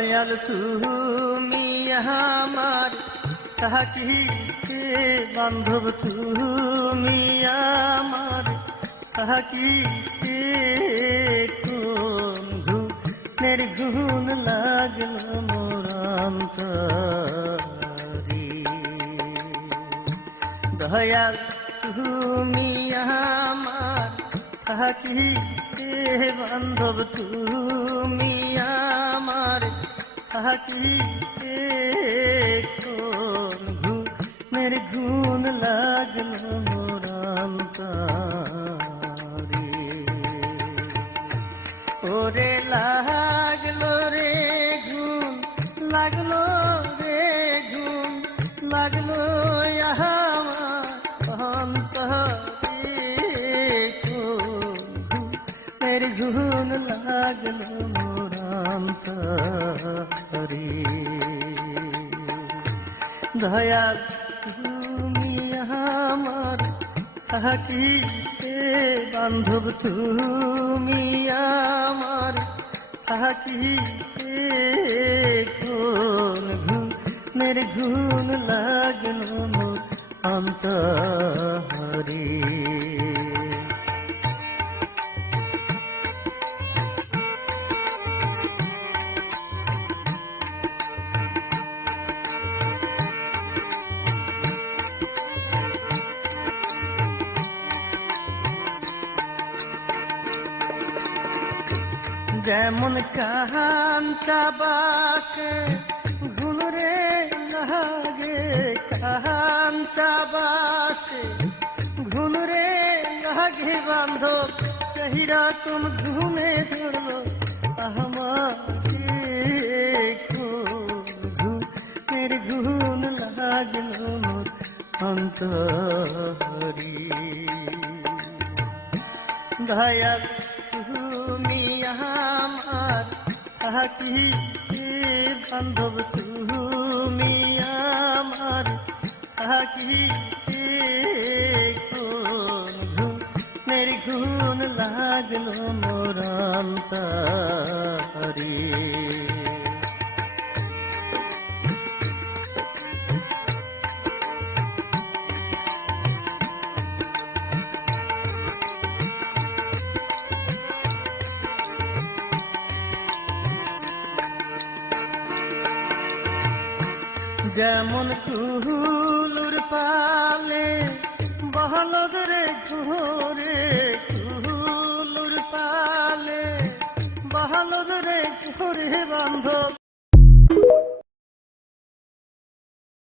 দয়াল তুমি আমার থাকিতে বান্ধব তুমি আমার থাকিতে কোন ঘুমের ঘুণ লাগলো মোর অন্তরে। দয়াল তুমি আমার থাকিতে বান্ধব তুমি আমার থাকিতে কোন ঘুমের ঘুণ লাগলো মোর অন্তরে। ওরে লাগলো রে ঘুম লাগলো রে ঘুম লাগলো আমার অন্তরে। ঘুমের ঘুণ লাগলো মোর অন্তরে। দয়াল তুমি আমার থাকিতে বান্ধব তুমি আমার থাকিতে কোন ঘুমের ঘুণ লাগলো মোর অন্তরে। যেমন কাহান্তা বাসে ঘুণ রে লাগে, কাহান্তা বাসে ঘুণ রে লাগে বান্ধব সেই রকম ঘুমে ধরলো আমাকে। ঘুমের ঘুণ লাগলো মোর অন্তরে। দয়াল তুমি আমার থাকিতে বান্ধব তুমি আমার থাকিতে কোন ঘুমের ঘুণ লাগলো মোর অন্তরে। যেমন কুহুলুর পালে বহলদ রে ঘোরে, কুহুলুর পালে বহলদ রে ঘোরে বান্ধব